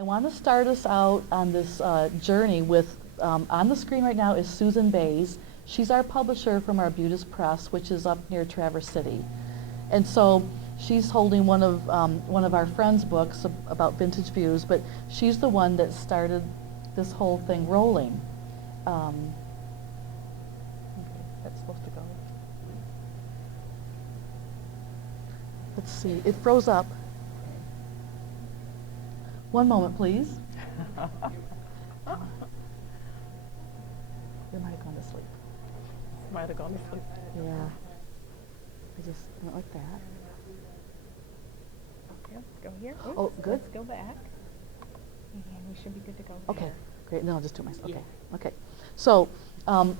I want to start us out on this journey with, on the screen right now is Susan Bays. She's our publisher from Arbutus Press, which is up near Traverse City. And so she's holding one of our friends' books about vintage views, but she's the one that started this whole thing rolling. Okay, that's supposed to go. Let's see, it froze up. One moment, please. You might have gone to sleep. Might have gone to sleep. Yeah. I just went like that. Okay, let's go here. Oops, Oh, good. Let's go back. And we should be good to go. Okay, there. great. Then I'll just do myself. Okay, Yeah. okay. So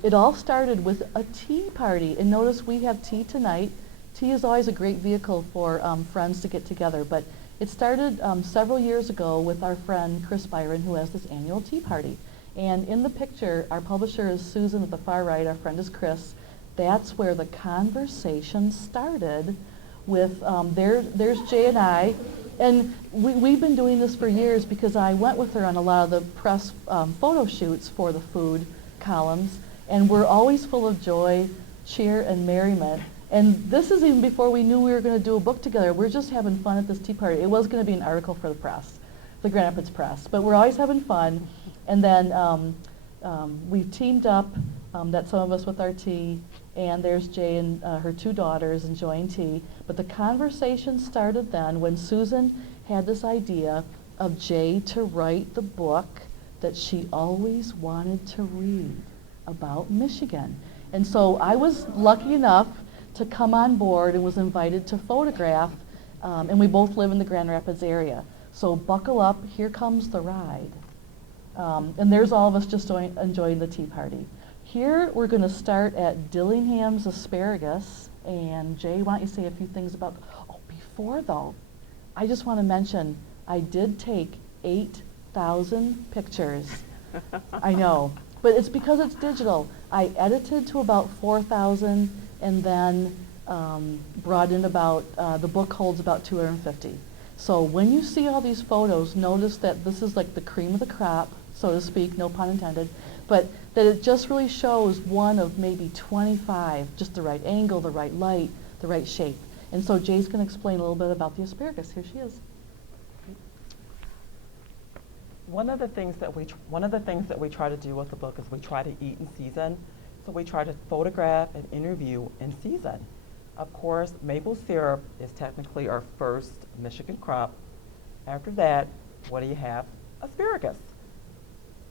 it all started with a tea party, and notice we have tea tonight. Tea is always a great vehicle for friends to get together, but it started several years ago with our friend Chris Byron, who has this annual tea party. And in the picture, our publisher is Susan at the far right, our friend is Chris. That's where the conversation started with, there's Jay and I. And we've been doing this for years because I went with her on a lot of the press photo shoots for the food columns. And we're always full of joy, cheer, and merriment. And this is even before we knew we were going to do a book together. We're just having fun at this tea party. It was going to be an article for the press, the Grand Rapids Press. But we're always having fun. And then we've teamed up, that's some of us with our tea. And there's Jay and her two daughters enjoying tea. But the conversation started then when Susan had this idea of Jay to write the book that she always wanted to read about Michigan. And so I was lucky enough to come on board and was invited to photograph, and we both live in the Grand Rapids area. So buckle up, here comes the ride. And there's all of us just enjoying the tea party. Here we're going to start at Dillingham's asparagus, and Jay, why don't you say a few things about, before though, I just want to mention, I did take 8,000 pictures. I know, but it's because it's digital. I edited to about 4,000 and then brought in about, the book holds about 250. So when you see all these photos, notice that this is like the cream of the crop, so to speak, no pun intended, but that it just really shows one of maybe 25, just the right angle, the right light, the right shape. And so Jay's going to explain a little bit about the asparagus. Here she is. One of the things that we try to do with the book is we try to eat in season. So we try to photograph and interview in season. Of course, maple syrup is technically our first Michigan crop. After that, what do you have? Asparagus.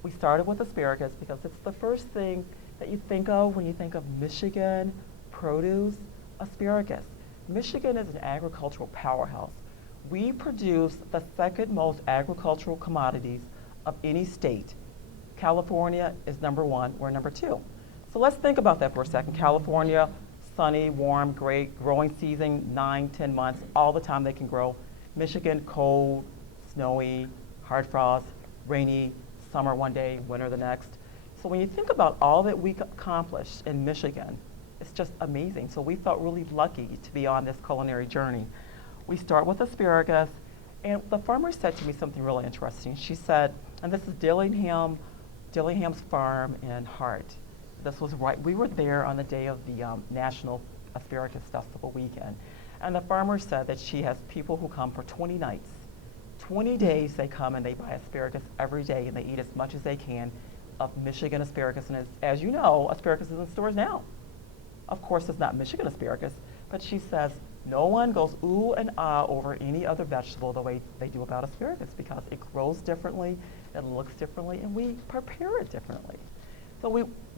We started with asparagus because it's the first thing that you think of when you think of Michigan produce, asparagus. Michigan is an agricultural powerhouse. We produce the second most agricultural commodities of any state. California is number one, we're number two. So let's think about that for a second. California, sunny, warm, great, growing season, 9-10 months, all the time they can grow. Michigan, cold, snowy, hard frost, rainy, summer one day, winter the next. So when you think about all that we accomplished in Michigan, it's just amazing. So we felt really lucky to be on this culinary journey. We start with asparagus, and the farmer said to me something really interesting. She said, and this is Dillingham's farm in Hart. This was right, we were there on the day of the National Asparagus Festival weekend. And the farmer said that she has people who come for 20 nights. 20 days they come and they buy asparagus every day and they eat as much as they can of Michigan asparagus. And as you know, asparagus is in stores now. Of course, it's not Michigan asparagus, but she says no one goes ooh and ah over any other vegetable the way they do about asparagus because it grows differently, it looks differently, and we prepare it differently. So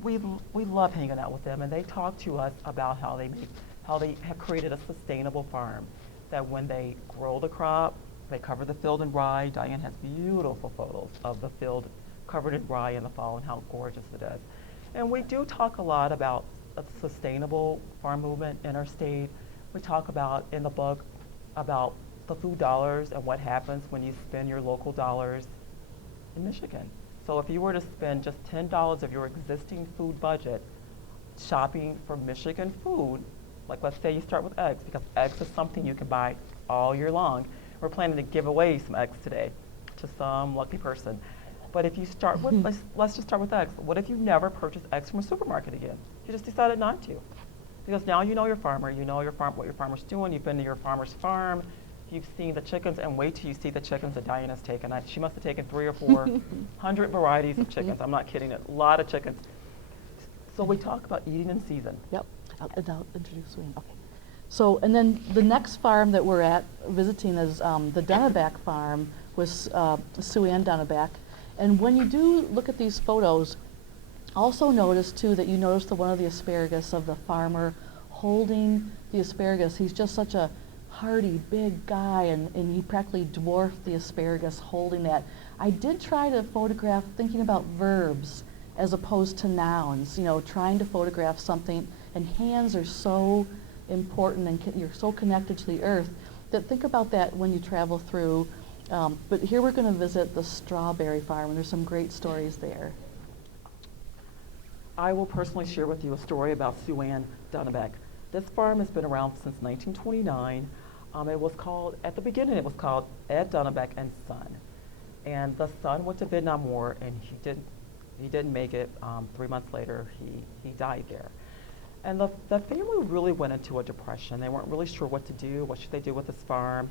we love hanging out with them, and they talk to us about how they have created a sustainable farm, that when they grow the crop, they cover the field in rye. Diane has beautiful photos of the field covered in rye in the fall and how gorgeous it is. And we do talk a lot about a sustainable farm movement in our state. We talk about, in the book, about the food dollars and what happens when you spend your local dollars in Michigan. So if you were to spend just $10 of your existing food budget shopping for Michigan food, like let's say you start with eggs, because eggs is something you can buy all year long. We're planning to give away some eggs today to some lucky person. But if you start with, let's just start with eggs. What if you never purchase eggs from a supermarket again? You just decided not to. Because now you know your farmer, you know what your farmer's doing, you've been to your farmer's farm, you've seen the chickens, and wait till you see the chickens that Diana's taken. She must have taken 3 or 400 varieties of chickens. I'm not kidding, a lot of chickens. So we talk about eating in season. Yep, I'll introduce Wayne. Okay. So, and then the next farm that we're at visiting is the Dunneback farm with Sue Ann Dunneback. And when you do look at these photos, also notice too that you notice the one of the asparagus of the farmer holding the asparagus. He's just such a hardy, big guy, and he practically dwarfed the asparagus holding that. I did try to photograph thinking about verbs as opposed to nouns, you know, trying to photograph something, and hands are so important and you're so connected to the earth that think about that when you travel through. But here we're going to visit the strawberry farm, and there's some great stories there. I will personally share with you a story about Sue Ann Dunneback. This farm has been around since 1929. It was called, at the beginning, it was called Ed Dunneback and Son. And the son went to Vietnam War, and he didn't make it. 3 months later, he died there. And the family really went into a depression. They weren't really sure what to do. What should they do with this farm?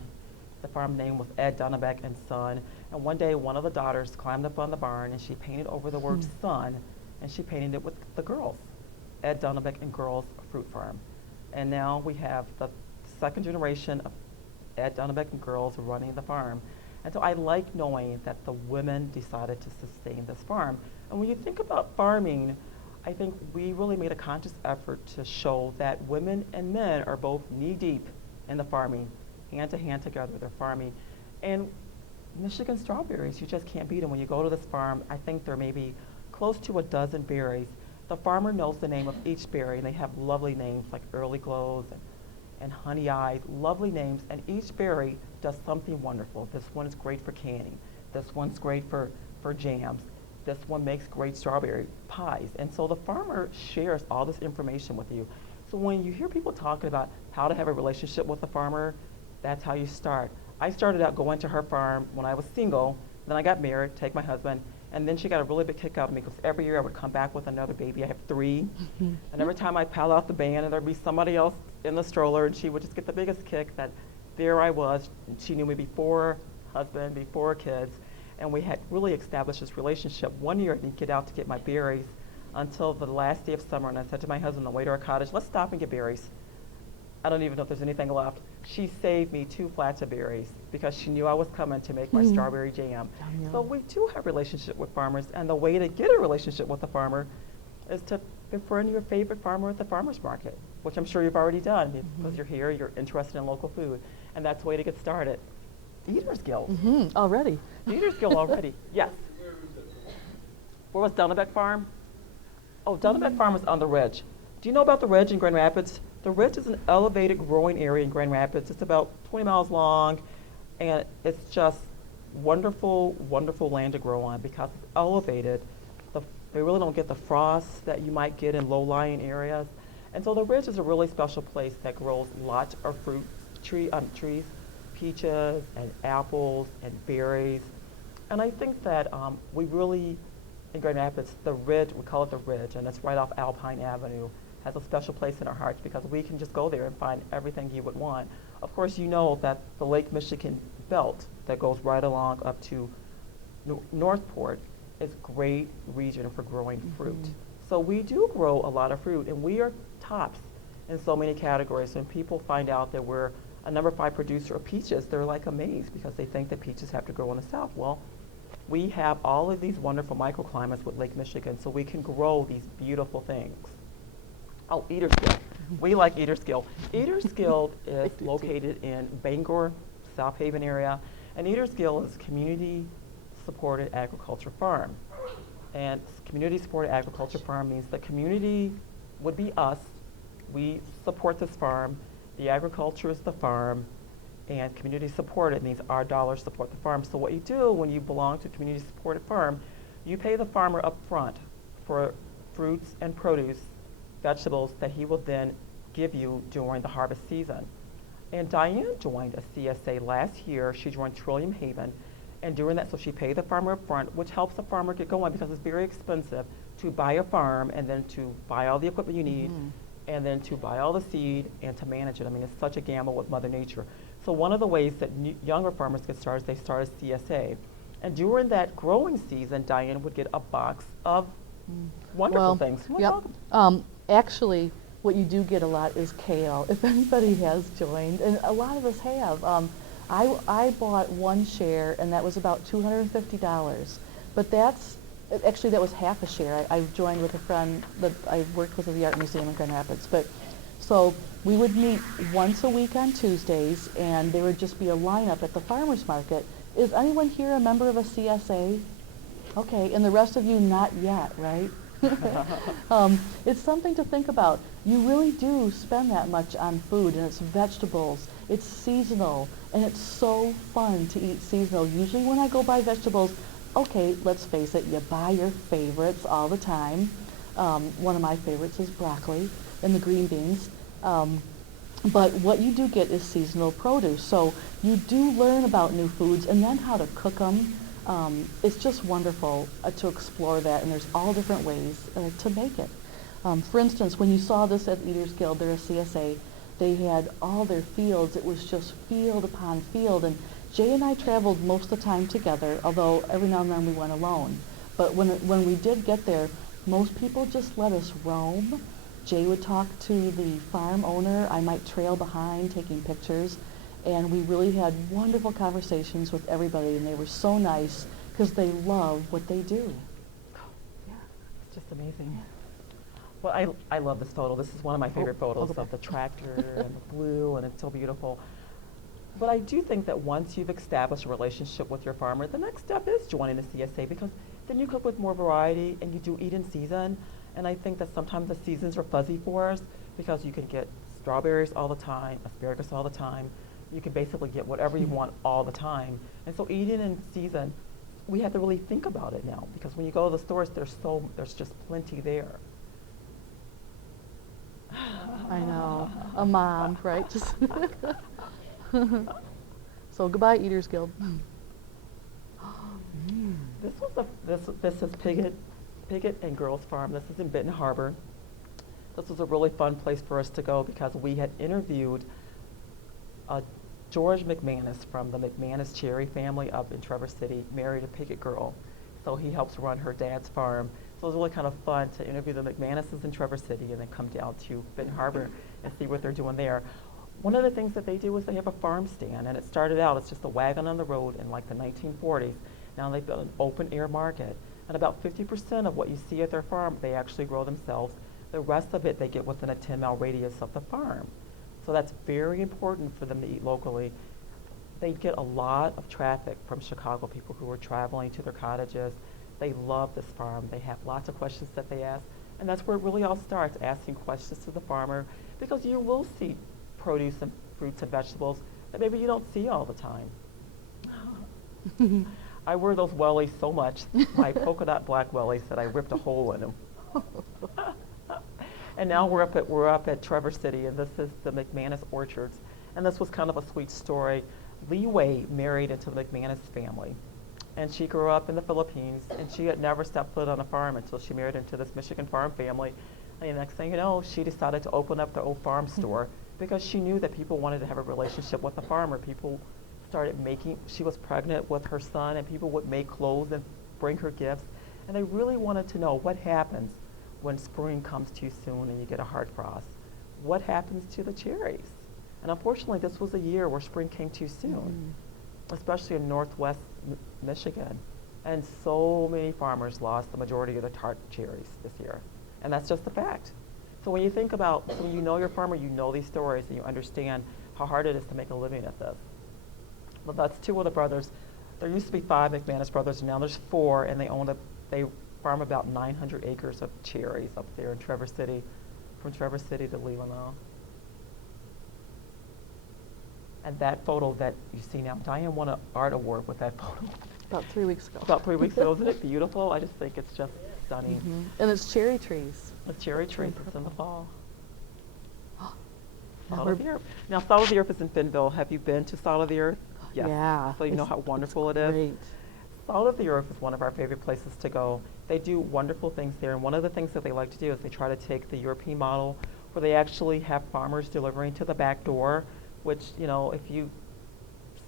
The farm name was Ed Dunneback and Son. And one day, one of the daughters climbed up on the barn, and she painted over the word son, and she painted it with the girls, Ed Dunneback and Girls Fruit Farm. And now we have the second generation of Ed Dunneback and Girls running the farm. And so I like knowing that the women decided to sustain this farm. And when you think about farming, I think we really made a conscious effort to show that women and men are both knee-deep in the farming, hand to hand together, they're farming. And Michigan strawberries, you just can't beat them. When you go to this farm, I think there may be close to a dozen berries. The farmer knows the name of each berry, and they have lovely names like Early Glows and Honey Eyes, lovely names, and each berry does something wonderful. This one is great for canning. This one's great for jams. This one makes great strawberry pies. And so the farmer shares all this information with you. So when you hear people talking about how to have a relationship with the farmer, that's how you start. I started out going to her farm when I was single, then I got married, take my husband, and then she got a really big kick out of me because every year I would come back with another baby. I have 3. And every time I'd paddle out the band and there'd be somebody else in the stroller, and she would just get the biggest kick that there I was. She knew me before husband, before kids, and we had really established this relationship. One year I didn't get out to get my berries until the last day of summer, and I said to my husband on the way to our cottage, let's stop and get berries. I don't even know if there's anything left. She saved me 2 flats of berries because she knew I was coming to make my strawberry jam. So we do have a relationship with farmers, and the way to get a relationship with the farmer is to befriend your favorite farmer at the farmer's market, which I'm sure you've already done because you're here, you're interested in local food, and that's the way to get started. Eater's Guild. Already. Eater's Guild already, yes. Where was Dunneback Farm? Oh, Dunneback Farm is on the Ridge. Do you know about the Ridge in Grand Rapids? The Ridge is an elevated growing area in Grand Rapids. It's about 20 miles long, and it's just wonderful, wonderful land to grow on because it's elevated. They really don't get the frost that you might get in low-lying areas. And so the Ridge is a really special place that grows lots of fruit trees, peaches and apples and berries. And I think that we really, in Grand Rapids, the Ridge, we call it the Ridge, and it's right off Alpine Avenue, has a special place in our hearts because we can just go there and find everything you would want. Of course, you know that the Lake Michigan belt that goes right along up to Northport is a great region for growing fruit. So we do grow a lot of fruit, and we are tops in so many categories. When people find out that we're a number 5 producer of peaches, they're like amazed because they think that peaches have to grow in the South. Well, we have all of these wonderful microclimates with Lake Michigan, so we can grow these beautiful things. Oh, Eater's Guild. We like Eater's Guild. Eater's Guild is located in Bangor, South Haven area, and Eater's Guild is a community-supported agriculture farm. And community-supported agriculture farm means the community would be us. We support this farm. The agriculture is the farm, and community-supported means our dollars support the farm. So what you do when you belong to a community-supported farm, you pay the farmer up front for fruits and produce, vegetables that he will then give you during the harvest season. And Diane joined a CSA last year. She joined Trillium Haven, And during that, so she paid the farmer up front, which helps the farmer get going because it's very expensive to buy a farm and then to buy all the equipment you need and then to buy all the seed and to manage it. I mean, it's such a gamble with Mother Nature. So one of the ways that younger farmers get started is they start as CSA. And during that growing season, Diane would get a box of wonderful things. Yep. Actually, what you do get a lot is kale. If anybody has joined, and a lot of us have. I bought one share, and that was about $250. But actually that was half a share. I joined with a friend that I worked with at the Art Museum in Grand Rapids. So we would meet once a week on Tuesdays, and there would just be a lineup at the farmer's market. Is anyone here a member of a CSA? Okay, and the rest of you not yet, right? It's something to think about. You really do spend that much on food, and it's vegetables, it's seasonal, and it's so fun to eat seasonal. Usually when I go buy vegetables, okay, let's face it, you buy your favorites all the time. One of my favorites is broccoli and the green beans. But what you do get is seasonal produce. So you do learn about new foods and then how to cook them. It's just wonderful to explore that, and there's all different ways to make it. For instance, when you saw this at Eaters Guild, they're a CSA, they had all their fields. It was just field upon field, and Jay and I traveled most of the time together, although every now and then we went alone. But when we did get there, most people just let us roam. Jay would talk to the farm owner. I might trail behind taking pictures. And we really had wonderful conversations with everybody, and they were so nice because they love what they do. Yeah, it's just amazing. Well, I love this photo. This is one of my favorite photos of the tractor and the blue, and it's so beautiful. But I do think that once you've established a relationship with your farmer, the next step is joining a CSA, because then you cook with more variety and you do eat in season. And I think that sometimes the seasons are fuzzy for us because you can get strawberries all the time, asparagus all the time. You can basically get whatever you want all the time. And so eating in season, we have to really think about it now, because when you go to the stores, there's just plenty there. I know, a mom, right? Just so goodbye, Eaters Guild. This is Piggott and Girls Farm. This is in Benton Harbor. This was a really fun place for us to go because we had interviewed George McManus from the McManus Cherry family up in Traverse City, married a Piggott girl. So he helps run her dad's farm. So it was really kind of fun to interview the McManuses in Traverse City and then come down to Benton Harbor and see what they're doing there. One of the things that they do is they have a farm stand, and it started out as just a wagon on the road in like the 1940s. Now they've got an open air market, and about 50% of what you see at their farm, they actually grow themselves. The rest of it they get within a 10-mile radius of the farm. So that's very important for them to eat locally. They get a lot of traffic from Chicago, people who are traveling to their cottages. They love this farm. They have lots of questions that they ask, and that's where it really all starts, asking questions to the farmer, because you will see produce and fruits and vegetables that maybe you don't see all the time. I wear those wellies so much, my polka dot black wellies, that I ripped a hole in them. And now we're up at Traverse City, and this is the McManus Orchards. And this was kind of a sweet story. Lee Way married into the McManus family, and she grew up in the Philippines, and she had never stepped foot on a farm until she married into this Michigan farm family. And the next thing you know, she decided to open up their old farm store because she knew that people wanted to have a relationship with the farmer. People started she was pregnant with her son, and people would make clothes and bring her gifts. And they really wanted to know what happens when spring comes too soon and you get a hard frost. What happens to the cherries? And unfortunately, this was a year where spring came too soon, especially in northwest Michigan. And so many farmers lost the majority of their tart cherries this year. And that's just the fact. So when you think about, so when you know your farmer, you know these stories, and you understand how hard it is to make a living at this. Well, that's two of the brothers. There used to be 5 McManus brothers, and now there's 4, and they farm about 900 acres of cherries up there in Traverse City, from Traverse City to Leelanau. And that photo that you see now, Diane won an art award with that photo. About 3 weeks ago. About 3 weeks ago. Isn't it beautiful? I just think it's just stunning. And it's cherry trees. It's cherry trees. It's in the fall. Salt of the Earth. Now, Salt of the Earth is in Fenville. Have you been to Salt of the Earth? Yes. Yeah. So you know how wonderful it is. Great. Salt of the Earth is one of our favorite places to go. They do wonderful things there, and one of the things that they like to do is they try to take the European model where they actually have farmers delivering to the back door, which, you know, if you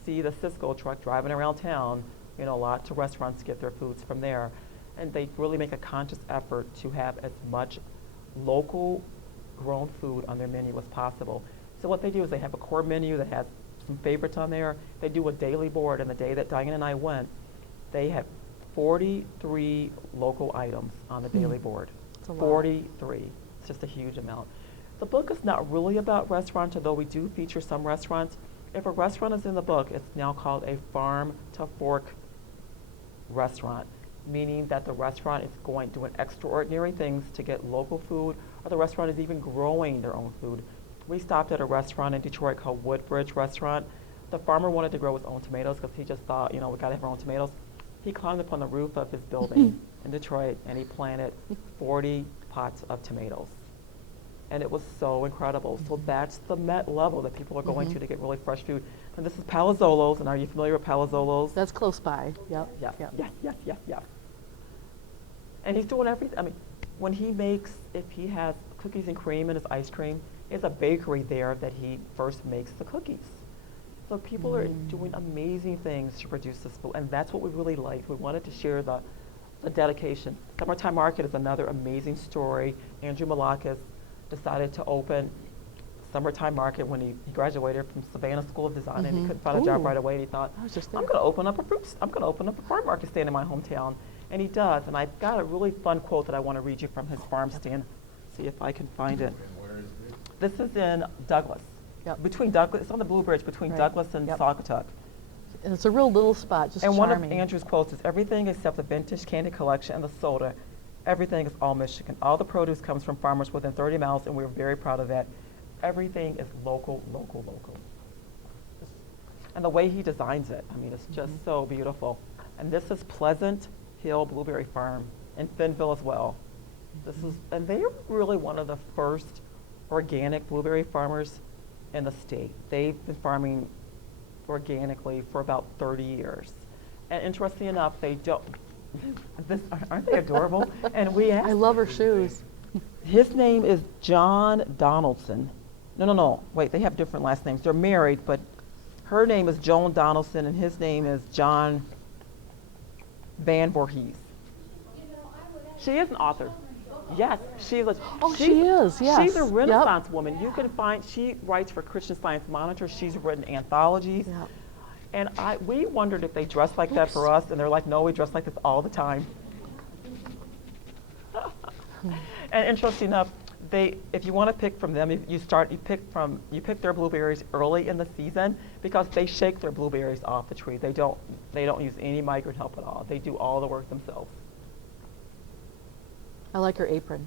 see the Cisco truck driving around town, you know, lots of restaurants get their foods from there. And they really make a conscious effort to have as much local grown food on their menu as possible. So what they do is they have a core menu that has some favorites on there. They do a daily board, and the day that Diane and I went, they had 43 local items on the daily board. That's a lot. 43. It's just a huge amount. The book is not really about restaurants, although we do feature some restaurants. If a restaurant is in the book, it's now called a farm to fork restaurant, meaning that the restaurant is doing extraordinary things to get local food, or the restaurant is even growing their own food. We stopped at a restaurant in Detroit called Woodbridge Restaurant. The farmer wanted to grow his own tomatoes because he just thought, you know, we got to have our own tomatoes. He climbed up on the roof of his building in Detroit, and he planted 40 pots of tomatoes. And it was so incredible. So that's the Met level that people are going to get really fresh food. And this is Palazzolo's, and are you familiar with Palazzolo's? That's close by. Yep. Yes, Yep. yes. And he's doing everything. I mean, when he makes, if he has cookies and cream in his ice cream, there's a bakery there that he first makes the cookies. So people are doing amazing things to produce this food, and that's what we really liked. We wanted to share the dedication. Summertime Market is another amazing story. Andrew Malakis decided to open Summertime Market when he graduated from Savannah School of Design, and he couldn't find a job right away. And he thought, I was just I'm there. going to open up a farm market stand in my hometown, and he does. And I've got a really fun quote that I want to read you from his farm stand. See if I can find it. This is in Douglas. Yep. Between Douglas, it's on the Blue Bridge between Right. Douglas and Yep. Saugatuck. And it's a real little spot, just And charming. one of Andrew's quotes is, everything except the vintage candy collection and the soda, everything is all Michigan. All the produce comes from farmers within 30 miles, and we're very proud of that. Everything is local. And the way he designs it, I mean, it's just so beautiful. And this is Pleasant Hill Blueberry Farm in Finnville as well. And they are really one of the first organic blueberry farmers in the state. They've been farming organically for about 30 years. And interestingly enough, they don't, aren't they adorable? And we asked, I love her shoes. his name is John Donaldson. No, wait, they have different last names. They're married, but her name is Joan Donaldson, and his name is John Van Voorhees. She is an author. Yes, she's a. She is, yes. She's a Yep. Renaissance woman. You can find, she writes for Christian Science Monitor. She's written anthologies. Yep. And we wondered if they dress like that for us, and they're like, no, we dress like this all the time. And interesting enough, if you want to pick from them, you pick their blueberries early in the season, because they shake their blueberries off the tree. They don't use any migrant help at all. They do all the work themselves. I like her apron.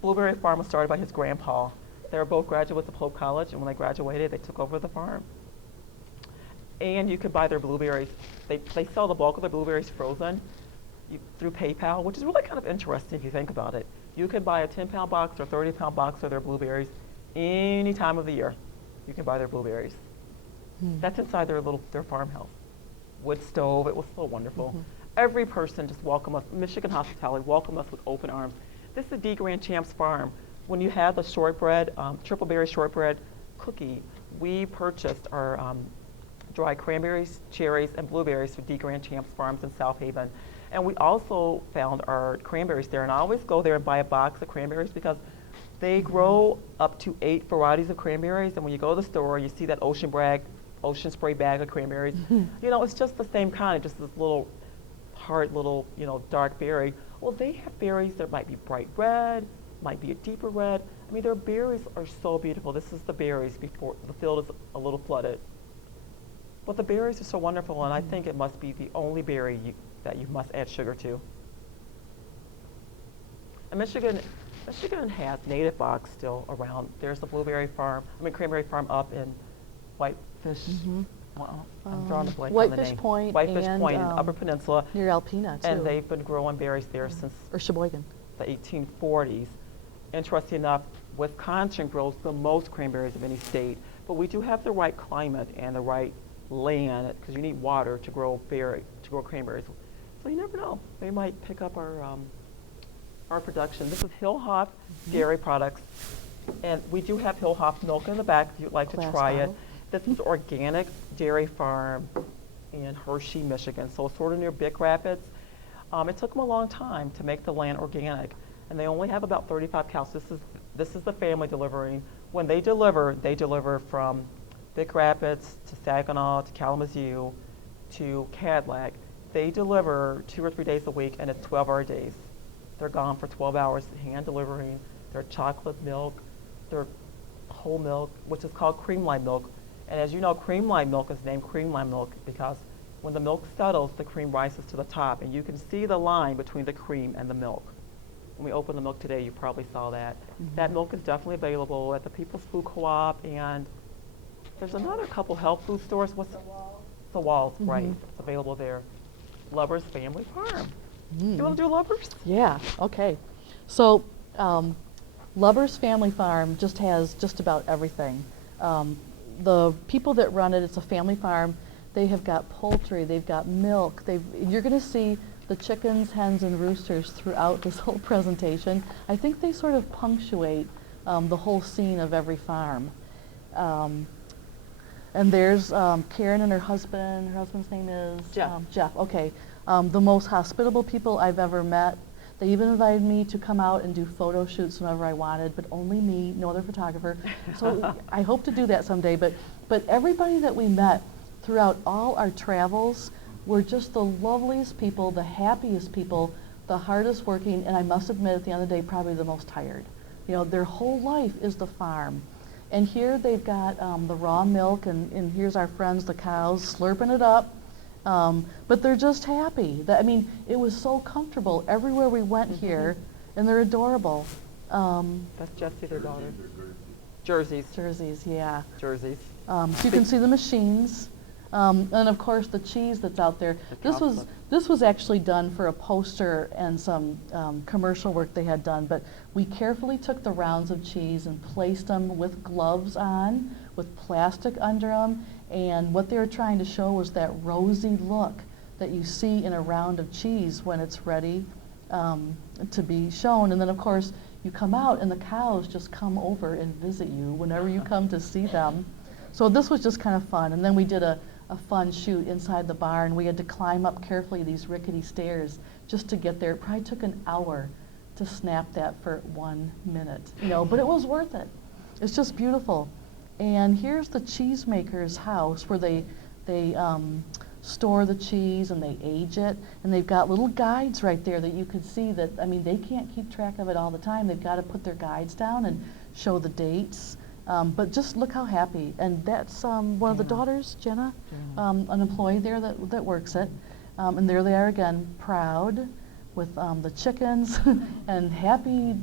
Blueberry Farm was started by his grandpa. They were both graduates of Hope College, and when they graduated, they took over the farm. And you could buy their blueberries. They sell the bulk of their blueberries frozen through PayPal, which is really kind of interesting if you think about it. You can buy a 10-pound box or 30-pound box of their blueberries any time of the year. You can buy their blueberries. That's inside their farmhouse. Wood stove. It was so wonderful. Every person just welcomed us. Michigan hospitality welcomed us with open arms. This is D. Grand Champ's farm. When you had the shortbread, triple berry shortbread cookie, we purchased our dried cranberries, cherries, and blueberries from D. Grand Champ's farms in South Haven. And we also found our cranberries there. And I always go there and buy a box of cranberries because they grow up to 8 varieties of cranberries. And when you go to the store, you see that Ocean Spray bag of cranberries. You know, it's just the same kind, just this little hard little, dark berry. Well, they have berries that might be bright red, might be a deeper red. I mean, their berries are so beautiful. This is the berries before the field is a little flooded. But the berries are so wonderful, and I think it must be the only berry that you must add sugar to. And Michigan has native bogs still around. There's the cranberry farm up in Whitefish. Well, I'm drawing a blank on the name. Whitefish Point Whitefish and, Point in Upper Peninsula. Near Alpena, too. And they've been growing berries there since Or Sheboygan. the 1840s. Interesting enough, Wisconsin grows the most cranberries of any state, but we do have the right climate and the right land because you need water to grow cranberries. So you never know; they might pick up our production. This is Hillhoff Dairy Products, and we do have Hillhoff milk in the back if you'd like to Glass try it. bottle. This is Organic Dairy Farm in Hershey, Michigan, so it's sort of near Big Rapids. It took them a long time to make the land organic, and they only have about 35 cows. This is the family delivering. When they deliver from Big Rapids to Saginaw to Kalamazoo to Cadillac. They deliver 2 or 3 days a week, and it's 12-hour days. They're gone for 12 hours, hand delivering their chocolate milk, their whole milk, which is called cream lime milk. And as you know, cream lime milk is named cream lime milk because when the milk settles, the cream rises to the top, and you can see the line between the cream and the milk. When we opened the milk today, you probably saw that. Mm-hmm. That milk is definitely available at the People's Food Co-op, and there's another couple health food stores. What's the Walls, Mm-hmm. right? It's available there. Lovers Family Farm. Mm. You want to do Lovers? Yeah, okay. So Lover's Family Farm just has just about everything. The people that run it, it's a family farm. They have got poultry, they've got milk. You're going to see the chickens, hens, and roosters throughout this whole presentation. I think they sort of punctuate the whole scene of every farm. And there's Karen and her husband. Her husband's name is? Jeff. Jeff, okay. The most hospitable people I've ever met. They even invited me to come out and do photo shoots whenever I wanted, but only me, no other photographer. So I hope to do that someday. But everybody that we met throughout all our travels were just the loveliest people, the happiest people, the hardest working, and I must admit at the end of the day, probably the most tired. You know, their whole life is the farm. And here they've got the raw milk, and here's our friends, the cows, slurping it up. But they're just happy. I mean, it was so comfortable everywhere we went here, and they're adorable. That's Jessie, their daughter. Jerseys. Jerseys, yeah. Jerseys. So you can see the machines, and of course the cheese that's out there. This was actually done for a poster and some commercial work they had done, but we carefully took the rounds of cheese and placed them with gloves on, with plastic under them, and what they were trying to show was that rosy look that you see in a round of cheese when it's ready to be shown. And then of course you come out and the cows just come over and visit you whenever you come to see them. So this was just kind of fun. And then we did a fun shoot inside the barn. We had to climb up carefully these rickety stairs just to get there. It probably took an hour to snap that for 1 minute, you know, but it was worth it. It's just beautiful. And here's the cheesemaker's house where they store the cheese and they age it. And they've got little guides right there that you could see that, I mean, they can't keep track of it all the time. They've got to put their guides down and show the dates. But just look how happy. And that's one of the daughters, Jenna, an employee there that works it. And there they are again, proud with the chickens and happy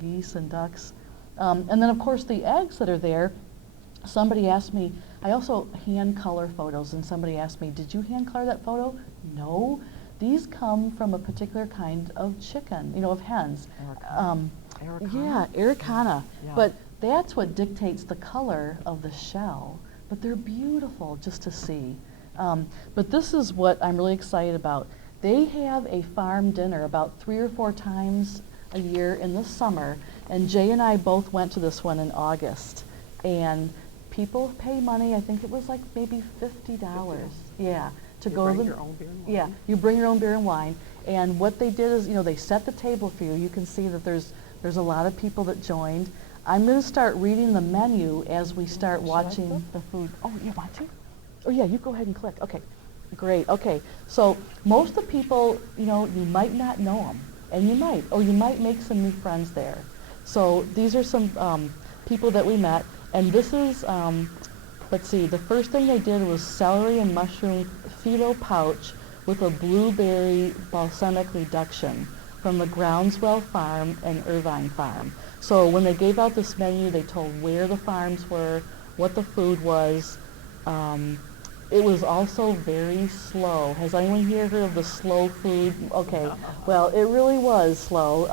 geese and ducks. And then of course the eggs that are there, somebody asked me, I also hand color photos, and somebody asked me, did you hand color that photo? No, these come from a particular kind of chicken, you know, of hens. Americana? Yeah, Americana. Yeah. But that's what dictates the color of the shell. But they're beautiful just to see. But this is what I'm really excited about. They have a farm dinner about 3 or 4 times a year in the summer, and Jay and I both went to this one in August. And people pay money, I think it was like maybe $50. Yeah, to go to bring your own beer and wine? Yeah, you bring your own beer and wine. And what they did is, you know, they set the table for you. You can see that there's a lot of people that joined. I'm going to start reading the menu as we start watching the food. Oh, you want to? Oh yeah, you go ahead and click. Okay, great. Okay, so most of the people, you know, you might not know them, and you might make some new friends there. So these are some people that we met, and this is, let's see, the first thing they did was celery and mushroom phyllo pouch with a blueberry balsamic reduction from the Groundswell Farm and Irvine Farm. So when they gave out this menu, they told where the farms were, what the food was, It was also very slow. Has anyone here heard of the slow food? Okay, well, it really was slow.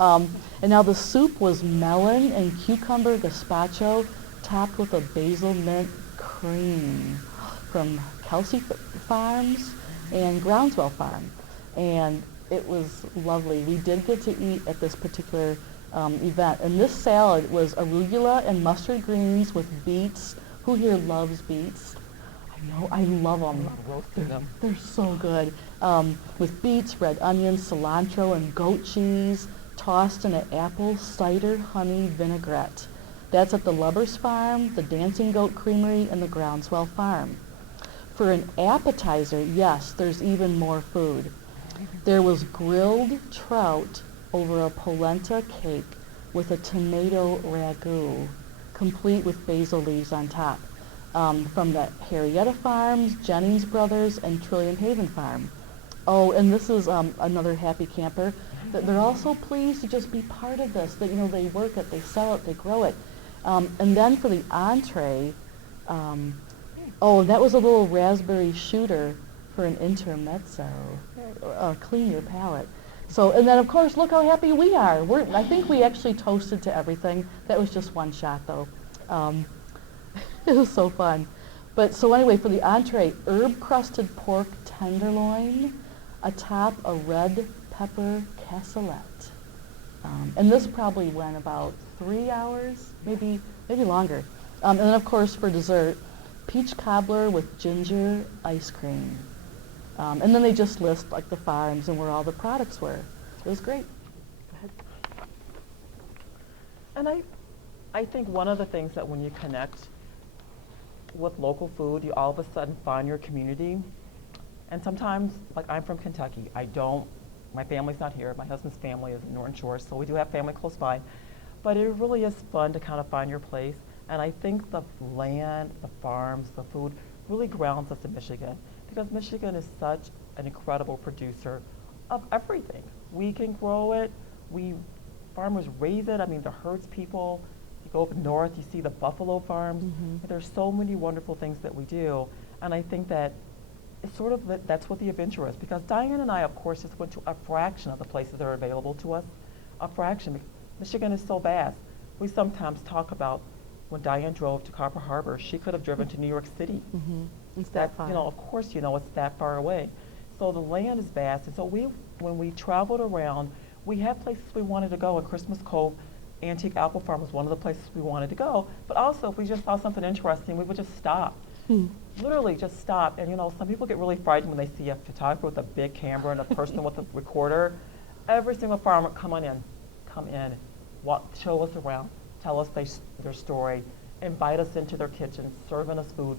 And now the soup was melon and cucumber gazpacho topped with a basil mint cream from Kelsey Farms and Groundswell Farm. And it was lovely. We did get to eat at this particular event. And this salad was arugula and mustard greens with beets. Who here loves beets? No, I love them. Roasting them. They're so good. With beets, red onions, cilantro, and goat cheese, tossed in an apple cider honey vinaigrette. That's at the Lubbers Farm, the Dancing Goat Creamery, and the Groundswell Farm. For an appetizer, yes, there's even more food. There was grilled trout over a polenta cake with a tomato ragu, complete with basil leaves on top. From the Harrietta Farms, Jennings Brothers, and Trillium Haven Farm. Oh, and this is another happy camper. They're also pleased to just be part of this. That they work it, they sell it, they grow it. And then for the entree, that was a little raspberry shooter for an intermezzo. Clean your palate. So, and then of course, look how happy we are. I think we actually toasted to everything. That was just one shot though. It was so fun. But so anyway, for the entree, herb-crusted pork tenderloin atop a red pepper cassolette. And this probably went about 3 hours, maybe longer. And then of course for dessert, peach cobbler with ginger ice cream. And then they just list like the farms and where all the products were. It was great. Go ahead. And I think one of the things that when you connect with local food, you all of a sudden find your community. And sometimes, like I'm from Kentucky, my family's not here. My husband's family is in Norton Shores, so we do have family close by. But it really is fun to kind of find your place. And I think the land, the farms, the food really grounds us in Michigan, because Michigan is such an incredible producer of everything. We can grow it. Farmers raise it. I mean, the herds people. Go up north, you see the buffalo farms. Mm-hmm. There's so many wonderful things that we do, and I think that it's sort of that's what the adventure is. Because Diane and I, of course, just went to a fraction of the places that are available to us. A fraction. Michigan is so vast. We sometimes talk about when Diane drove to Copper Harbor, she could have driven to New York City. Mm-hmm. It's that far. Of course, it's that far away. So the land is vast, and so when we traveled around, we had places we wanted to go. In Christmas Cove, Antique Apple Farm was one of the places we wanted to go, but also if we just saw something interesting, we would just stop. Literally just stop. And some people get really frightened when they see a photographer with a big camera and a person with a recorder. Every single farmer, come in, show us around, tell us their story, invite us into their kitchen, serving us food.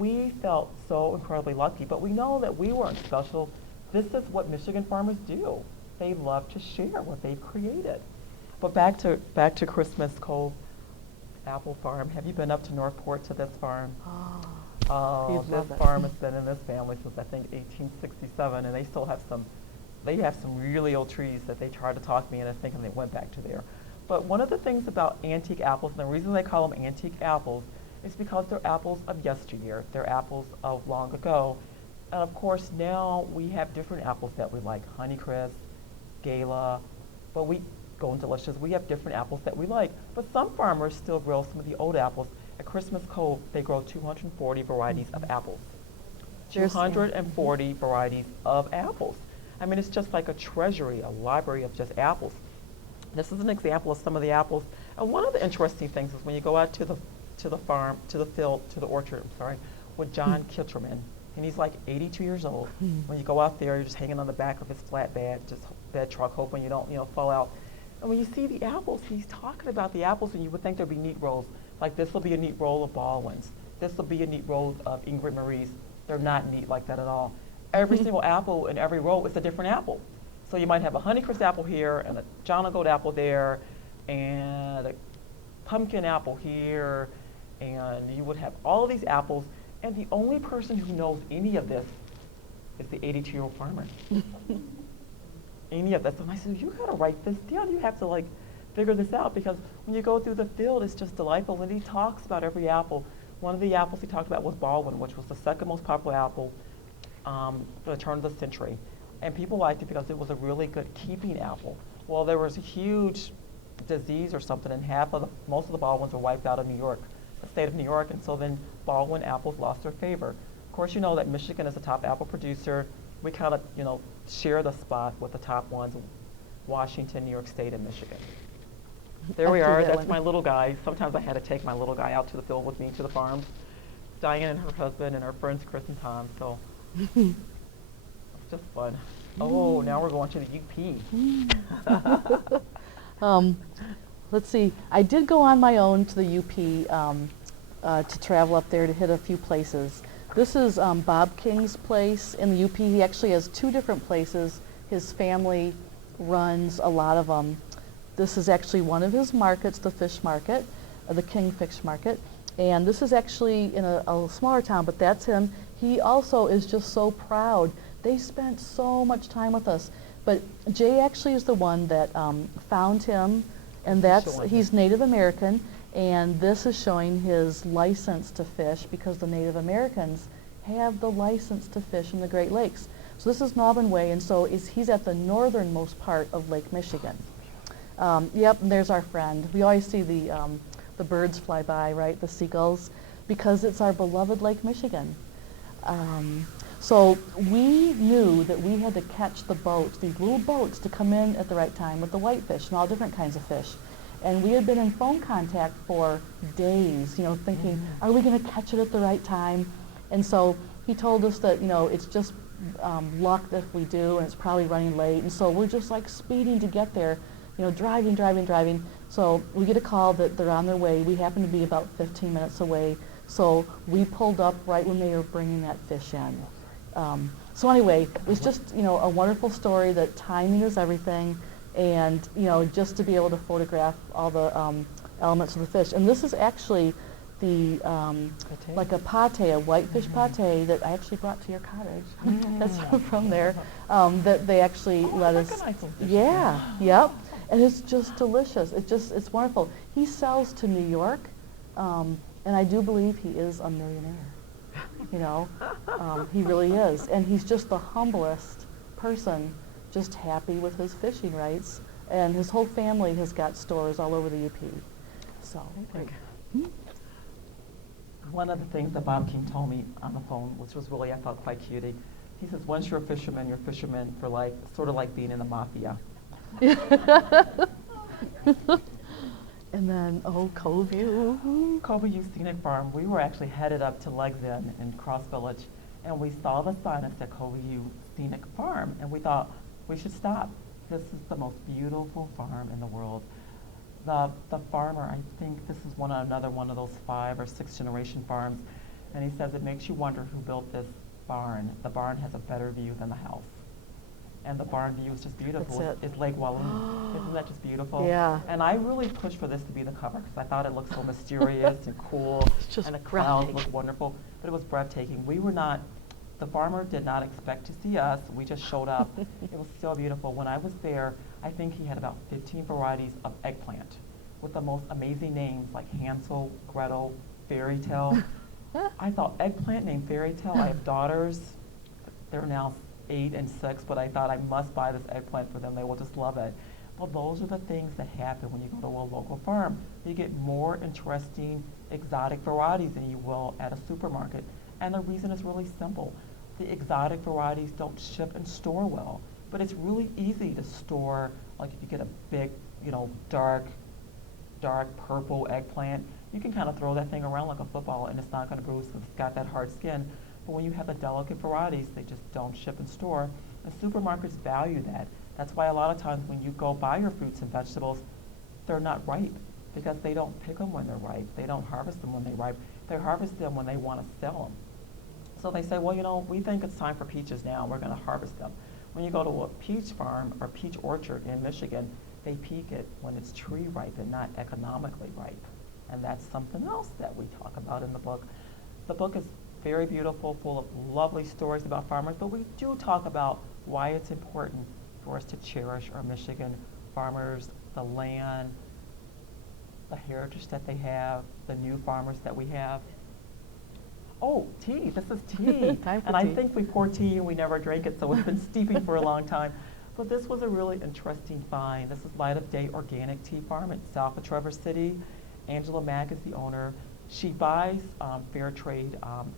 We felt so incredibly lucky, but we know that we weren't special. This is what Michigan farmers do. They love to share what they've created. But back to Christmas Cove Apple Farm. Have you been up to Northport to this farm? Oh, this farm has been in this family since I think 1867, and they still have some really old trees that they tried to talk me into thinking they went back to there. But one of the things about antique apples, and the reason they call them antique apples, is because they're apples of yesteryear. They're apples of long ago. And of course now we have different apples that we like, Honeycrisp, Gala, but Golden Delicious. We have different apples that we like, but some farmers still grow some of the old apples. At Christmas Cove, they grow 240 varieties of apples. 240 varieties of apples. I mean, it's just like a treasury, a library of just apples. This is an example of some of the apples. And one of the interesting things is when you go out to the farm, to the field, to the orchard, with John Kitcherman, and he's like 82 years old. When you go out there, you're just hanging on the back of his flatbed, just bed truck, hoping you don't, fall out. And when you see the apples, he's talking about the apples, and you would think there'd be neat rolls. Like this will be a neat roll of Baldwin's. This will be a neat roll of Ingrid Marie's. They're not neat like that at all. Every single apple in every roll is a different apple. So you might have a Honeycrisp apple here, and a John Goat apple there, and a pumpkin apple here, and you would have all of these apples, and the only person who knows any of this is the 82-year-old farmer. Any of this. And I said, you gotta write this down. You have to figure this out, because when you go through the field, it's just delightful. And he talks about every apple, One of the apples he talked about was Baldwin, which was the second most popular apple for the turn of the century. And people liked it because it was a really good keeping apple. Well, there was a huge disease or something, and most of the Baldwins were wiped out of New York, the state of New York, and so then Baldwin apples lost their favor. Of course, you know that Michigan is the top apple producer. We kind of, share the spot with the top ones, Washington, New York State, and Michigan. There we are. That's my little guy. Sometimes I had to take my little guy out to the field with me to the farms. Diane and her husband and our friends Chris and Tom. So it's just fun. Oh, now we're going to the UP. Let's see. I did go on my own to the UP to travel up there to hit a few places. This is Bob King's place in the UP. He actually has 2 different places. His family runs a lot of them. This is actually one of his markets, the fish market, the King Fish Market. And this is actually in a smaller town, but that's him. He also is just so proud. They spent so much time with us. But Jay actually is the one that found him, and he's Native American, and this is showing his license to fish because the Native Americans have the license to fish in the Great Lakes. So this is Nobbin Way, and so he's at the northernmost part of Lake Michigan. Yep, and there's our friend. We always see the birds fly by, right, the seagulls, because it's our beloved Lake Michigan. So we knew that we had to catch the boats, these little boats, to come in at the right time with the whitefish and all different kinds of fish. And we had been in phone contact for days, thinking, are we going to catch it at the right time? And so he told us that, it's just luck that if we do, and it's probably running late. And so we're just like speeding to get there, driving. So we get a call that they're on their way. We happen to be about 15 minutes away. So we pulled up right when they were bringing that fish in. So anyway, it was just, a wonderful story that timing is everything. And, just to be able to photograph all the elements of the fish. And this is actually the, like a pate, a whitefish pate that I actually brought to your cottage. That's from there. That they actually let us. Yeah, yep. And it's just delicious. It's wonderful. He sells to New York, and I do believe he is a millionaire. He really is. And he's just the humblest person, just happy with his fishing rights. And his whole family has got stores all over the UP. So. One of the things that Bob King told me on the phone, which was really, I thought, quite cute, he says, once you're a fisherman, you're a fisherman for life, sort of like being in the mafia. And then, Coveview. Coveview Scenic Farm. We were actually headed up to Legs Inn in Cross Village, and we saw the sign that said Coveview Scenic Farm, and we thought we should stop. This is the most beautiful farm in the world. The farmer, I think this is another one of those 5 or 6 generation farms, and he says it makes you wonder who built this barn. The barn has a better view than the house. And the barn view is just beautiful. It's Lake Walloon. Isn't that just beautiful? Yeah. And I really pushed for this to be the cover because I thought it looked so mysterious and cool. It's just and the clouds looked wonderful. But it was breathtaking. The farmer did not expect to see us. We just showed up. It was so beautiful. When I was there, I think he had about 15 varieties of eggplant with the most amazing names like Hansel, Gretel, Fairy Tale. I thought eggplant named Fairy Tale. I have daughters. They're now 8 and 6, but I thought I must buy this eggplant for them. They will just love it. Well, those are the things that happen when you go to a local farm. You get more interesting, exotic varieties than you will at a supermarket. And the reason is really simple. The exotic varieties don't ship and store well, but it's really easy to store, like if you get a big, dark purple eggplant, you can kind of throw that thing around like a football and it's not going to bruise because it's got that hard skin. But when you have the delicate varieties, they just don't ship and store. And supermarkets value that. That's why a lot of times when you go buy your fruits and vegetables, they're not ripe because they don't pick them when they're ripe. They don't harvest them when they're ripe. They harvest them when they want to sell them. So they say, well, we think it's time for peaches now. We're going to harvest them. When you go to a peach farm or peach orchard in Michigan, they peak it when it's tree ripe and not economically ripe. And that's something else that we talk about in the book. The book is very beautiful, full of lovely stories about farmers, but we do talk about why it's important for us to cherish our Michigan farmers, the land, the heritage that they have, the new farmers that we have. oh, tea, this is tea. Time for And I tea. think we pour tea and we never drank it, so it's been steeping for a long time. But this was a really interesting find. This is Light of Day Organic Tea Farm in south of Traverse City. Angela Mack is the owner. She buys fair trade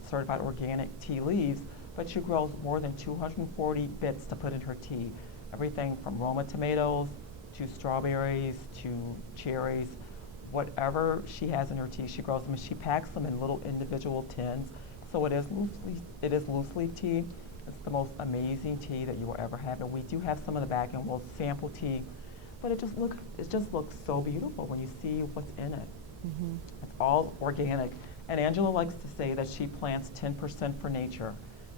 certified organic tea leaves, but she grows more than 240 bits to put in her tea. Everything from Roma tomatoes to strawberries to cherries, whatever she has in her tea, she grows them, and she packs them in little individual tins. So it is loose leaf tea. It's the most amazing tea that you will ever have, and we do have some in the back, and we'll sample tea. But it just looks so beautiful when you see what's in it. Mm-hmm. It's all organic. And Angela likes to say that she plants 10% for nature.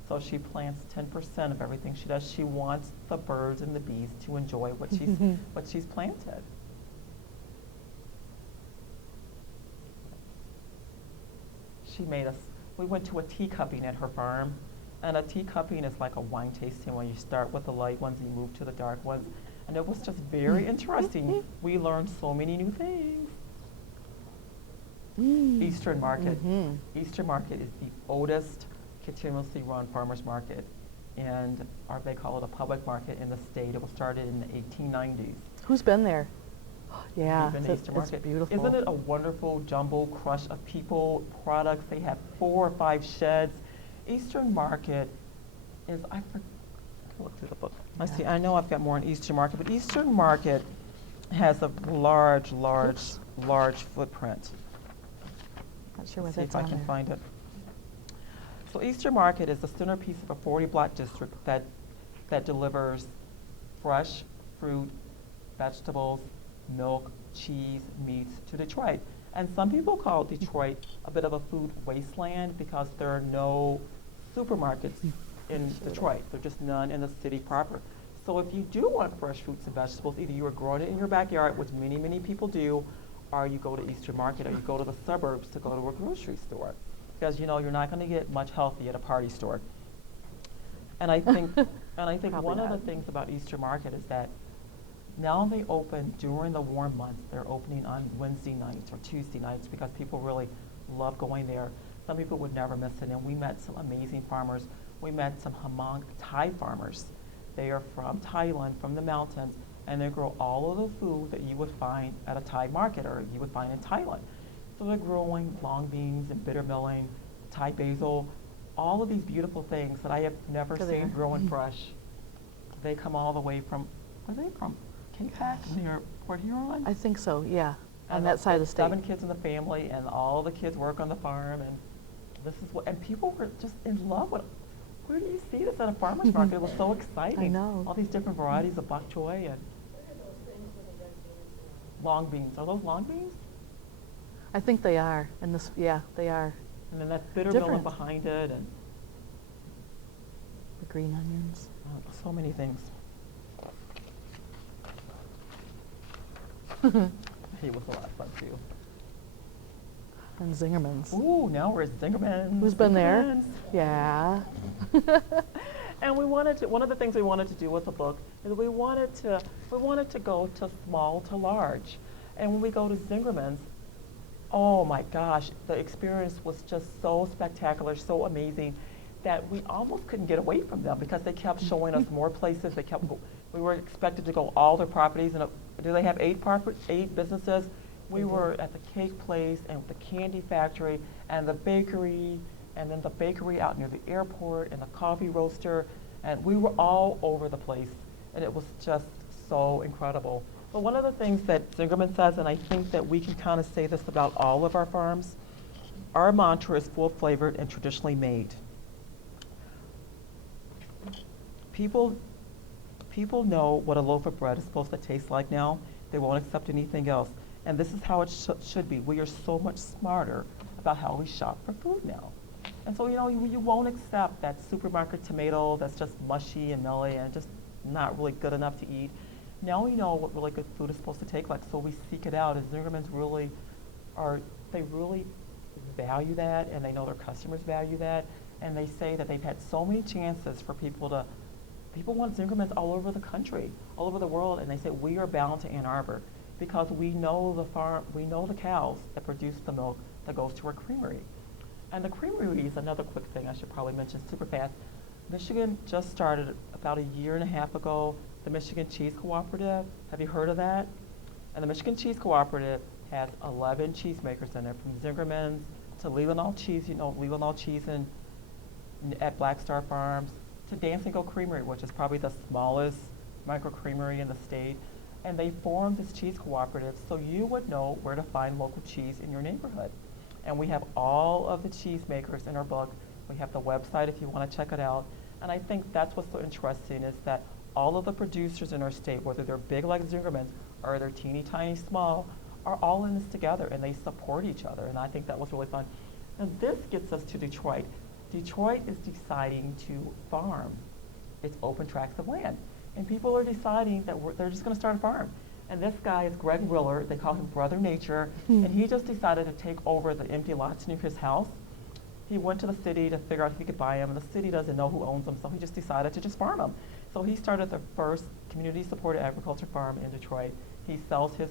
So she plants 10% of everything she does. She wants the birds and the bees to enjoy what she's planted. She made us, we went to a tea cupping at her farm, and a tea cupping is like a wine tasting where you start with the light ones and you move to the dark ones. And it was just very interesting. We learned so many new things. Eastern Market. Mm-hmm. Eastern Market is the oldest continuously run farmers market, and they call it a public market in the state. It was started in the 1890s. Who's been there? Yeah, You've been to Eastern it's Market. beautiful. Isn't it a wonderful jumble crush of people, products? They have 4 or 5 sheds. Eastern Market is, I look through the book. Yeah. I know I've got more on Eastern Market, but Eastern Market has a large footprint. Not sure Let's what see that's if I on can there. find it. So Eastern Market is the centerpiece of a 40-block district that delivers fresh fruit, vegetables, milk, cheese, meats to Detroit. And some people call Detroit a bit of a food wasteland because there are no supermarkets in Detroit. There are just none in the city proper. So if you do want fresh fruits and vegetables, either you are growing it in your backyard, which many people do, or you go to Eastern Market, or you go to the suburbs to go to a grocery store. Because you're not going to get much healthy at a party store. And I think one of the things about Eastern Market is that now they open during the warm months. They're opening on Wednesday nights or Tuesday nights because people really love going there. Some people would never miss it. And we met some amazing farmers. We met some Hmong Thai farmers. They are from Thailand, from the mountains, and they grow all of the food that you would find at a Thai market or you would find in Thailand. So they're growing long beans and bitter milling, Thai basil, all of these beautiful things that I have never seen growing fresh. They come all the way from, where are they from? K-Pac near Port Huron? I think so, yeah, on And that side of the state. 7 kids in the family, and all the kids work on the farm, and this is what, and people were just in love with it. Where do you see this at a farmer's market? It was so exciting. I know. All these different varieties of bok choy and long beans. Are those long beans? I think they are, and this, yeah, they are. And then that bitter melon Different. behind it, and The green onions. so many things. He was a lot of fun too. And Zingerman's. Ooh, now we're at Zingerman's. Who's been there? Zingerman's. Yeah. And one of the things we wanted to do with the book is we wanted to go to small to large. And when we go to Zingerman's, oh my gosh, the experience was just so spectacular, so amazing, that we almost couldn't get away from them because they kept showing us more places. We were expected to go all their properties, and do they have 8 businesses? We were at the cake place and the candy factory and the bakery, and then the bakery out near the airport and the coffee roaster, and we were all over the place, and it was just so incredible. But one of the things that Zingerman says, and I think that we can kind of say this about all of our farms, our mantra is full flavored and traditionally made. People know what a loaf of bread is supposed to taste like now. They won't accept anything else. And this is how it should be. We are so much smarter about how we shop for food now. And so, you won't accept that supermarket tomato that's just mushy and melly and just not really good enough to eat. Now we know what really good food is supposed to take like, so we seek it out. And Zingerman's really value that, and they know their customers value that. And they say that they've had so many chances for people want Zingerman's all over the country, all over the world, and they say we are bound to Ann Arbor because we know the farm, we know the cows that produce the milk that goes to our creamery. And the creamery is another quick thing I should probably mention super fast. Michigan just started about a year and a half ago, the Michigan Cheese Cooperative. Have you heard of that? And the Michigan Cheese Cooperative has 11 cheesemakers in it, from Zingerman's to Leelanau Cheese, you know, Leelanau Cheese at Black Star Farms, to Dancing Go Creamery, which is probably the smallest micro creamery in the state. And they formed this cheese cooperative so you would know where to find local cheese in your neighborhood. And we have all of the cheesemakers in our book. We have the website if you want to check it out. And I think that's what's so interesting is that all of the producers in our state, whether they're big like Zingerman's or they're teeny tiny small, are all in this together and they support each other. And I think that was really fun. And this gets us to Detroit. Detroit is deciding to farm its open tracts of land. And people are deciding that they're just going to start a farm. And this guy is Greg Riller. They call him Brother Nature. And he just decided to take over the empty lots near his house. He went to the city to figure out if he could buy them. And the city doesn't know who owns them, so he just decided to just farm them. So he started the first community-supported agriculture farm in Detroit. He sells his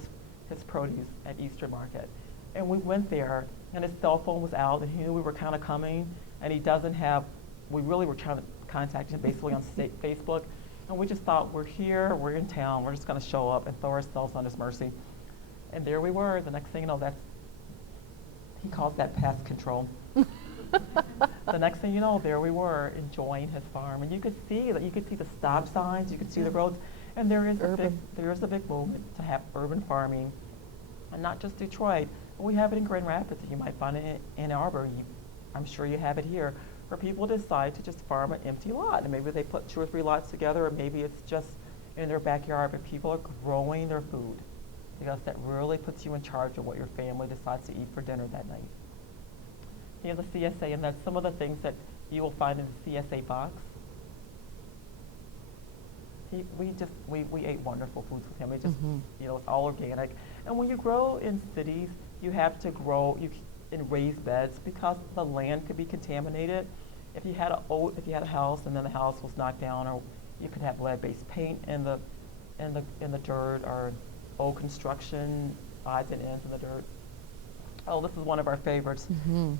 produce at Eastern Market. And we went there, and his cell phone was out, and he knew we were kind of coming. And he doesn't have, we really were trying to contact him basically on Facebook. And we just thought, we're here, we're in town, we're just going to show up and throw ourselves on his mercy. And there we were. The next thing you know, he calls that pest control. The next thing you know, there we were enjoying his farm. And you could see the stop signs, you could see the roads. And there is a big movement to have urban farming. And not just Detroit, but we have it in Grand Rapids. You might find it in Ann Arbor. I'm sure you have it here, where people decide to just farm an empty lot. And maybe they put 2 or 3 lots together, or maybe it's just in their backyard, but people are growing their food because that really puts you in charge of what your family decides to eat for dinner that night. He has a CSA, and that's some of the things that you will find in the CSA box. We ate wonderful foods with him. It just, it's all organic. And when you grow in cities, you have to grow in raised beds because the land could be contaminated. If you had a house and then the house was knocked down, or you could have lead-based paint in the dirt, or old construction odds and ends in the dirt. Oh, this is one of our favorites.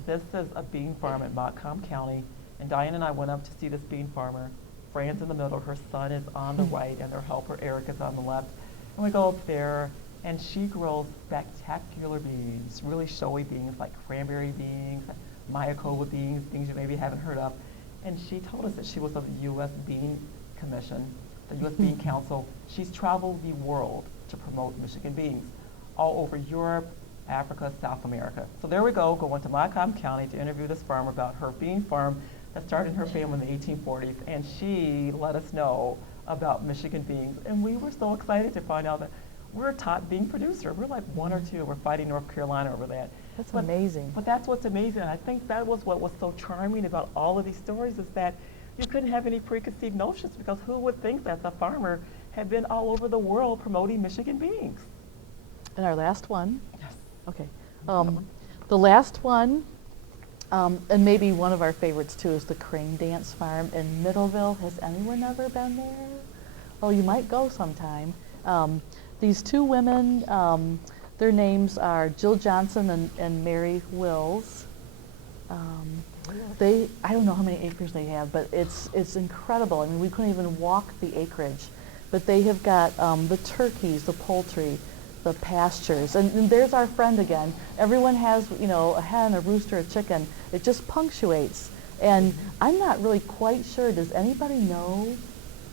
This is a bean farm in Montcalm County, and Diane and I went up to see this bean farmer. Fran's in the middle, her son is on the right, and their helper Eric is on the left. And we go up there, and she grows spectacular beans, really showy beans like cranberry beans, Mayakoba beans, things you maybe haven't heard of. And she told us that she was of the U.S. Bean Commission, the U.S. Bean Council. She's traveled the world to promote Michigan beans all over Europe, Africa, South America. So there we go, going to Montcalm County to interview this farmer about her bean farm that started in her family in the 1840s. And she let us know about Michigan beans. And we were so excited to find out that we're a top bean producer. We're like 1 or 2. We're fighting North Carolina over that. That's amazing. But that's what's amazing. And I think that was what was so charming about all of these stories, is that you couldn't have any preconceived notions, because who would think that the farmer had been all over the world promoting Michigan beans? And our last one. Yes. Okay. The last one, and maybe one of our favorites too, is the Crane Dance Farm in Middleville. Has anyone ever been there? Oh, you might go sometime. These 2 women, their names are Jill Johnson and Mary Wills. I don't know how many acres they have, but it's incredible. I mean, we couldn't even walk the acreage. But they have got the turkeys, the poultry, the pastures. And there's our friend again. Everyone has, a hen, a rooster, a chicken. It just punctuates. And I'm not really quite sure. Does anybody know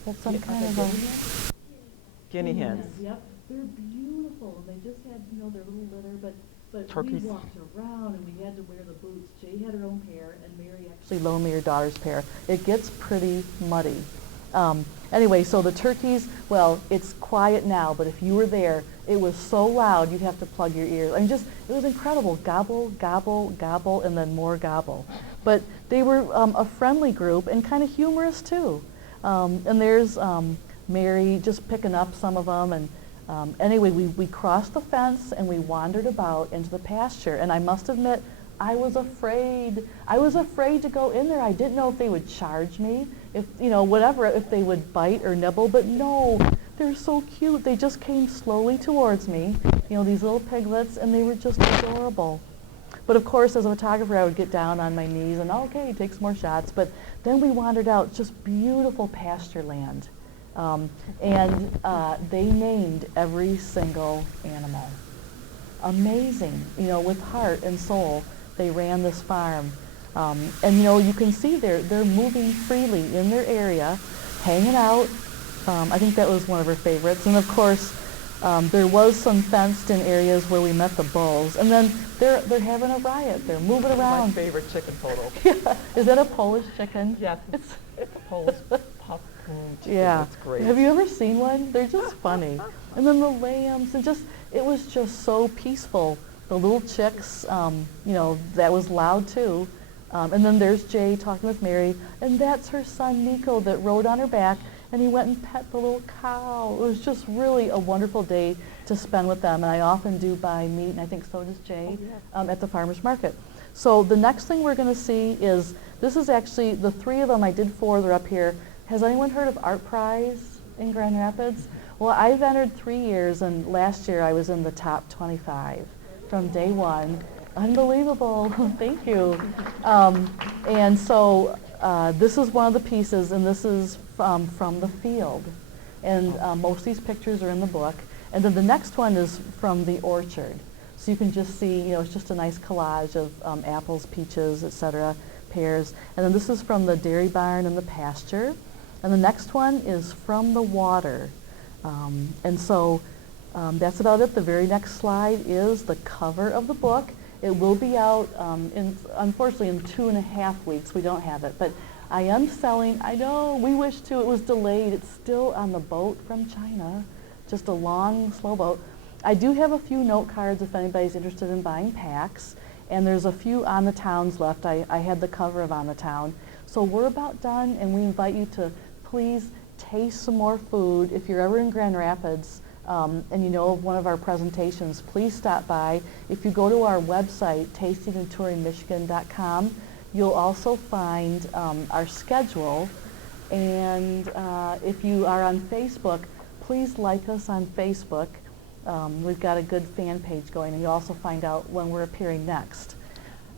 that some kind of a... Guinea hens. Yep. They're beautiful. And they just had, their little litter. But Turkeys. we walked around and we had to wear the boots. Jay had her own pair, and Mary actually loaned me her daughter's pair. It gets pretty muddy. Anyway, so the turkeys, well, it's quiet now, but if you were there, it was so loud you'd have to plug your ears. I mean, it was incredible. Gobble, gobble, gobble, and then more gobble. But they were a friendly group and kind of humorous too. And there's Mary just picking up some of them. And anyway, we crossed the fence and we wandered about into the pasture. And I must admit, I was afraid. I was afraid to go in there. I didn't know if they would charge me, if they would bite or nibble. But no, they're so cute. They just came slowly towards me, these little piglets, and they were just adorable. But of course, as a photographer, I would get down on my knees and, okay, take some more shots. But then we wandered out, just beautiful pasture land. And they named every single animal. Amazing, with heart and soul, they ran this farm. And you can see they're moving freely in their area, hanging out. I think that was one of her favorites. And of course, there was some fenced-in areas where we met the bulls. And then they're having a riot. They're moving around. My favorite chicken photo. Yeah. Is that a Polish chicken? Yes, it's a Polish puff chicken. Yeah. It's great. Have you ever seen one? They're just funny. And then the lambs, and it was just so peaceful. The little chicks, that was loud too. And then there's Jay talking with Mary, and that's her son Nico that rode on her back, and he went and pet the little cow. It was just really a wonderful day to spend with them, and I often do buy meat, and I think so does Jay, at the farmer's market. So the next thing we're going to see is, this is actually, the 3 of them, I did 4, they're up here. Has anyone heard of Art Prize in Grand Rapids? Well, I've entered 3 years, and last year I was in the top 25 from day one. Unbelievable. Thank you. And so this is one of the pieces, and this is from the field. And most of these pictures are in the book. And then the next one is from the orchard. So you can just see, it's just a nice collage of apples, peaches, etc., pears. And then this is from the dairy barn and the pasture. And the next one is from the water. And so that's about it. The very next slide is the cover of the book. It will be out, unfortunately, in 2.5 weeks. We don't have it. But I am selling, I know, we wish to, it was delayed. It's still on the boat from China, just a long, slow boat. I do have a few note cards if anybody's interested in buying packs. And there's a few On the Towns left. I had the cover of On the Town. So we're about done, and we invite you to please taste some more food. If you're ever in Grand Rapids, and you know of one of our presentations, please stop by. If you go to our website, tastingandtouringmichigan.com, you'll also find our schedule. And if you are on Facebook, please like us on Facebook. We've got a good fan page going, and you'll also find out when we're appearing next.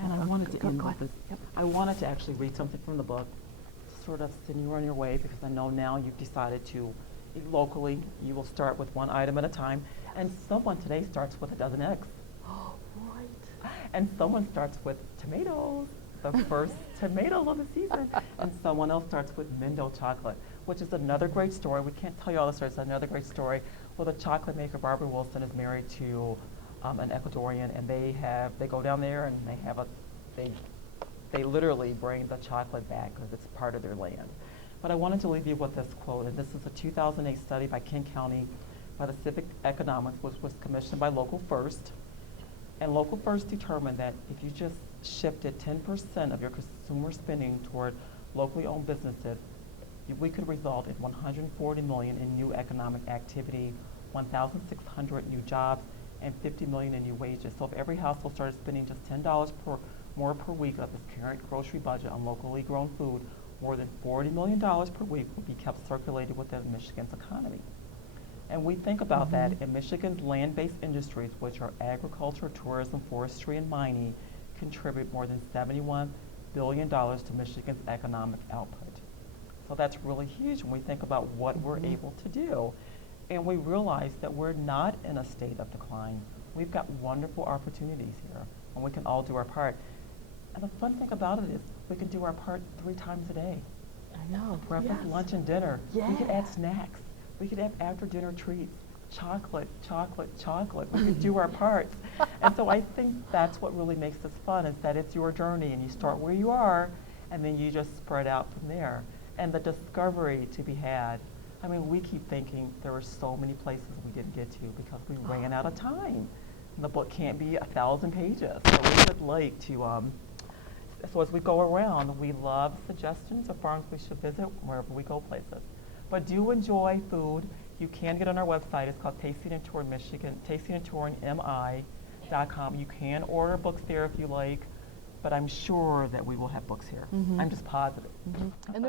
And I wanted to end go with ahead. this. Yep. I wanted to actually read something from the book, to sort of send you on your way, because I know now you've decided to eat locally. You will start with one item at a time, and someone today starts with a dozen eggs. Oh, right. And someone starts with tomatoes, the first tomatoes of the season, and someone else starts with Mendo chocolate, which is another great story. We can't tell you all the stories. It's another great story. Well, the chocolate maker Barbara Wilson is married to an Ecuadorian, and they go down there and they literally bring the chocolate back because it's part of their land. But I wanted to leave you with this quote, and this is a 2008 study by Kent County by the Civic Economics, which was commissioned by Local First. And Local First determined that if you just shifted 10% of your consumer spending toward locally owned businesses, we could result in 140 million in new economic activity, 1,600 new jobs, and 50 million in new wages. So if every household started spending just $10 more per week of its current grocery budget on locally grown food, more than $40 million per week would be kept circulated within Michigan's economy. And we think about that in Michigan's land-based industries, which are agriculture, tourism, forestry, and mining, contribute more than $71 billion to Michigan's economic output. So that's really huge when we think about what we're able to do. And we realize that we're not in a state of decline. We've got wonderful opportunities here, and we can all do our part. And the fun thing about it is we can do our part 3 times a day. I know. Breakfast, Yes. lunch, and dinner. Yeah. We could add snacks. We could have after-dinner treats. Chocolate, chocolate, chocolate. We could do our parts. And so I think that's what really makes this fun, is that it's your journey, and you start where you are, and then you just spread out from there. And the discovery to be had. I mean, we keep thinking there are so many places we didn't get to because we ran out of time. And the book can't be 1,000 pages. So we would like to, so as we go around, we love suggestions of farms we should visit wherever we go places. But do enjoy food. You can get on our website. It's called Tasting and Touring Michigan, tastingandtouringmi.com. You can order books there if you like, but I'm sure that we will have books here. I'm just positive. And there's